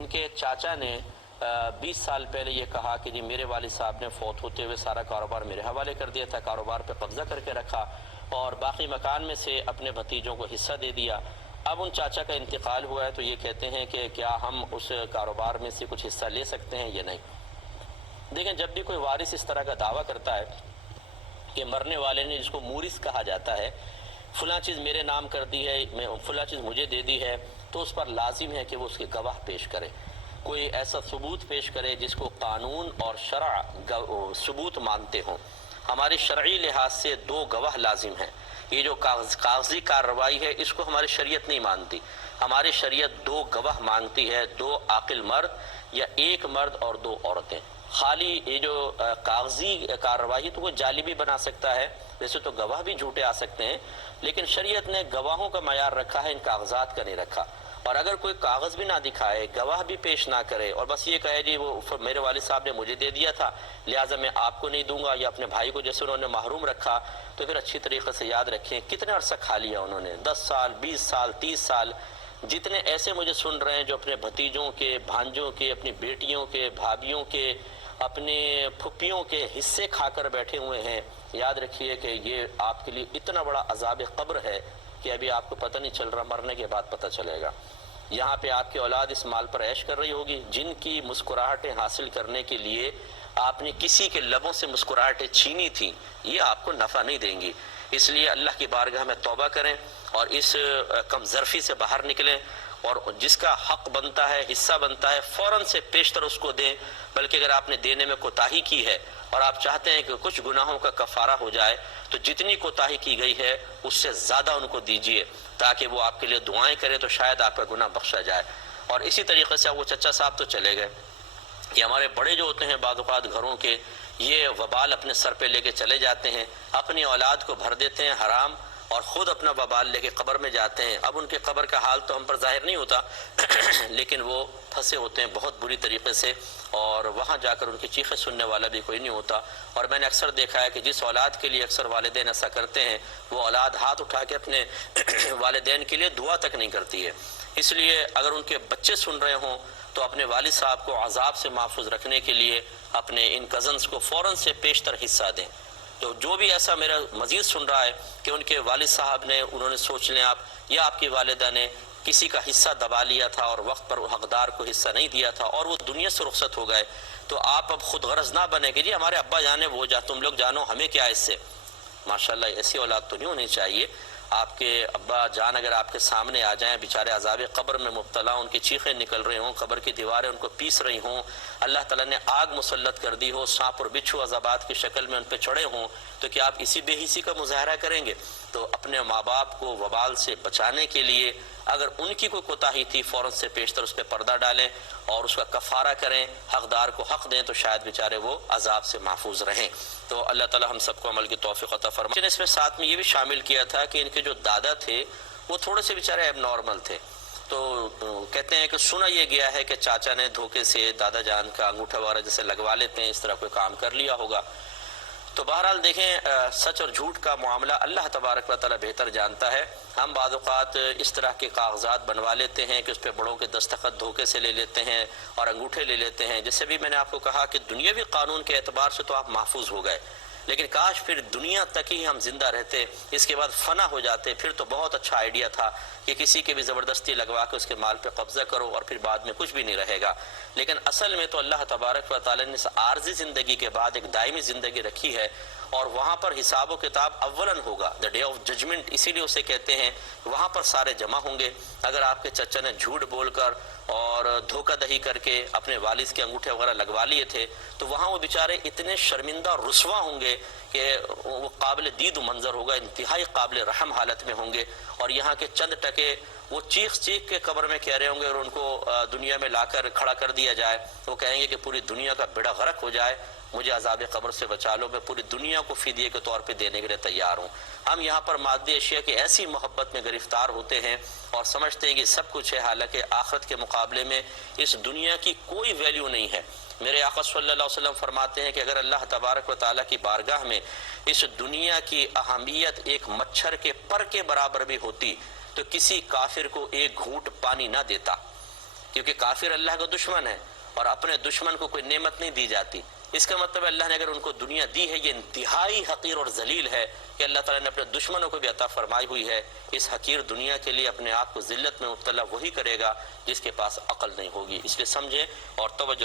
उनके चाचा ने 20 साल पहले ये कहा कि जी मेरे वालिद साहब ने फौत होते हुए सारा कारोबार मेरे हवाले कर दिया था, कारोबार पे कब्ज़ा करके रखा और बाकी मकान में से अपने भतीजों को हिस्सा दे दिया। अब उन चाचा का इंतकाल हुआ है तो ये कहते हैं कि क्या हम उस कारोबार में से कुछ हिस्सा ले सकते हैं या नहीं। देखें, जब भी कोई वारिस इस तरह का दावा करता है कि मरने वाले ने, जिसको मूरिस कहा जाता है, फ़लाँ चीज़ मेरे नाम कर दी है, फ़लाँ चीज़ मुझे दे दी है, तो उस पर लाजिम है कि वो उसके गवाह पेश करे, कोई ऐसा सबूत पेश करे जिसको कानून और शरअ सबूत मानते हों। हमारी शरई लिहाज से दो गवाह लाजिम हैं। ये जो कागजी कार्रवाई है इसको हमारी शरीयत नहीं मानती। हमारी शरीयत दो गवाह मानती है, दो आकिल मर्द या एक मर्द और दो औरतें। खाली ये जो कागजी कार्रवाई तो वो जाली भी बना सकता है, वैसे तो गवाह भी झूठे आ सकते हैं, लेकिन शरीयत ने गवाहों का मयार रखा है, इन कागजात का नहीं रखा। और अगर कोई कागज़ भी ना दिखाए, गवाह भी पेश ना करे और बस ये कहे जी वो मेरे वालिद साहब ने मुझे दे दिया था लिहाजा मैं आपको नहीं दूंगा, या अपने भाई को जैसे उन्होंने महरूम रखा, तो फिर अच्छी तरीक़े से याद रखें कितने अरसा खा लिया उन्होंने, 10 साल, 20 साल, 30 साल। जितने ऐसे मुझे सुन रहे हैं जो अपने भतीजों के, भांजों के, अपनी बेटियों के, भाभियों के, अपने फुप्पियों के हिस्से खाकर बैठे हुए हैं, याद रखिए कि ये आपके लिए इतना बड़ा अज़ाब क़ब्र है कि अभी आपको पता नहीं चल रहा, मरने के बाद पता चलेगा। यहाँ पे आपकी औलाद इस माल पर ऐश कर रही होगी, जिनकी मुस्कुराहटें हासिल करने के लिए आपने किसी के लबों से मुस्कुराहटें छीनी थी, ये आपको नफ़ा नहीं देंगी। इसलिए अल्लाह की बारगाह में तौबा करें और इस कमज़रफ़ी से बाहर निकलें और जिसका हक बनता है, हिस्सा बनता है, फ़ौरन से पेशतर उसको दें। बल्कि अगर आपने देने में कोताही की है और आप चाहते हैं कि कुछ गुनाहों का कफ़ारा हो जाए, तो जितनी कोताही की गई है उससे ज़्यादा उनको दीजिए, ताकि वो आपके लिए दुआएं करें तो शायद आपका गुनाह बख्शा जाए। और इसी तरीके से वो चचा साहब तो चले गए, ये हमारे बड़े जो होते हैं बाद औक़ात घरों के, ये वबाल अपने सर पे लेके चले जाते हैं, अपनी औलाद को भर देते हैं हराम और ख़ुद अपना वबाल लेके कब्र में जाते हैं। अब उनके कब्र का हाल तो हम पर ज़ाहिर नहीं होता लेकिन वो फंसे होते हैं बहुत बुरी तरीके से, और वहाँ जाकर उनकी चीखें सुनने वाला भी कोई नहीं होता। और मैंने अक्सर देखा है कि जिस औलाद के लिए अक्सर वालिदैन ऐसा करते हैं, वो औलाद हाथ उठा के अपने वालिदैन के लिए दुआ तक नहीं करती है। इसलिए अगर उनके बच्चे सुन रहे हों तो अपने वालिद साहब को अज़ाब से महफूज रखने के लिए अपने इन कज़न्स को फ़ौरन से पेशतर हिस्सा दें। तो जो भी ऐसा मेरा मज़ीद सुन रहा है कि उनके वालिद साहब ने, उन्होंने सोच लें आप, या आपकी वालिदा ने किसी का हिस्सा दबा लिया था और वक्त पर हकदार को हिस्सा नहीं दिया था और वो दुनिया से रुखसत हो गए, तो आप अब खुद गरज ना बने कि जी हमारे अब्बा जाने वो जा, तुम लोग जानो, हमें क्या इससे। माशाल्लाह ऐसी औलाद तो नहीं होनी चाहिए। आपके अब्बा जान अगर आपके सामने आ जाएं, बेचारे अज़ाब क़ब्र में मुब्तला, उनकी चीखें निकल रही हों, कब्र की दीवारें उनको पीस रही हों, अल्लाह ताला ने आग मुसल्लत कर दी हो, सांप और बिच्छू अज़ाबात की शक्ल में उन पर चढ़े हों, तो क्या आप इसी बेहिसी का मुजाहरा करेंगे? तो अपने माँ बाप को वबाल से बचाने के लिए अगर उनकी कोई कोताही थी, फ़ौरन से पेशतर उस पर पर्दा डालें और उसका कफ़ारा करें, हक़दार को हक़ दें, तो शायद बेचारे वो अज़ाब से महफूज रहें। तो अल्लाह ताला हम सबको अमल की तौफ़ीक़ अता फ़रमाए। इसमें साथ में ये भी शामिल किया था कि इनके जो दादा थे वो थोड़े से बेचारे एबनॉर्मल थे। तो कहते हैं कि सुना ये गया है कि चाचा ने धोखे से दादा जान का अंगूठा वगैरह जैसे लगवा लेते हैं, इस तरह कोई काम कर लिया होगा। तो बहरहाल देखें, सच और झूठ का मामला अल्लाह तबारक व तआला बेहतर जानता है। हम बाद औक़ात इस तरह के कागजात बनवा लेते हैं कि उस पर बड़ों के दस्तखत धोखे से ले लेते हैं और अंगूठे ले लेते हैं। जैसे भी मैंने आपको कहा कि दुनियावी कानून के एतबार से तो आप महफूज हो गए, लेकिन काश फिर दुनिया तक ही हम जिंदा रहते, इसके बाद फना हो जाते, फिर तो बहुत अच्छा आइडिया था कि किसी की भी ज़बरदस्ती लगवा के उसके माल पे कब्ज़ा करो और फिर बाद में कुछ भी नहीं रहेगा। लेकिन असल में तो अल्लाह तबारक व तआला ने इस आर्जी ज़िंदगी के बाद एक दायमी ज़िंदगी रखी है और वहाँ पर हिसाब व किताब अव्वलन होगा, द डे ऑफ जजमेंट, इसीलिए उसे कहते हैं। वहाँ पर सारे जमा होंगे। अगर आपके चचा ने झूठ बोलकर और धोखा दही करके अपने वालिद के अंगूठे वगैरह लगवा लिए थे, तो वहाँ वो बेचारे इतने शर्मिंदा और रुस्वा होंगे कि वो काबिल दीद मंजर होगा, इंतहाई काबिल रहम हालत में होंगे। और यहाँ के चंद टके वो चीख चीख के कब्र में कह रहे होंगे और उनको दुनिया में लाकर खड़ा कर दिया जाए, वो कहेंगे कि पूरी दुनिया का बेड़ा गर्क हो जाए, मुझे अज़ाब क़ब्र से बचा लो, मैं पूरी दुनिया को फ़िदिये के तौर पे देने के लिए तैयार हूँ। हम यहाँ पर मादी अशिया की ऐसी मोहब्बत में गिरफ़्तार होते हैं और समझते हैं कि सब कुछ है, हालांकि आखिरत के मुकाबले में इस दुनिया की कोई वैल्यू नहीं है। मेरे आका सल्लल्लाहु अलैहि वसल्लम फरमाते हैं कि अगर अल्लाह तबारक व तआला की बारगाह में इस दुनिया की अहमियत एक मच्छर के पर के बराबर भी होती तो किसी काफिर को एक घूंट पानी ना देता। کیونکہ کافر اللہ کا دشمن ہے اور اپنے دشمن کو کوئی نعمت نہیں دی جاتی. اس کا مطلب اللہ نے اگر ان کو دنیا دی ہے یہ انتہائی حقیر اور ذلیل ہے کہ اللہ تعالیٰ نے اپنے دشمنوں کو بھی عطا فرمائی ہوئی ہے. اس حقیر دنیا کے لیے اپنے آپ کو ذلت میں مبتلا وہی کرے گا جس کے پاس عقل نہیں ہوگی. اس لیے سمجھیں اور توجہ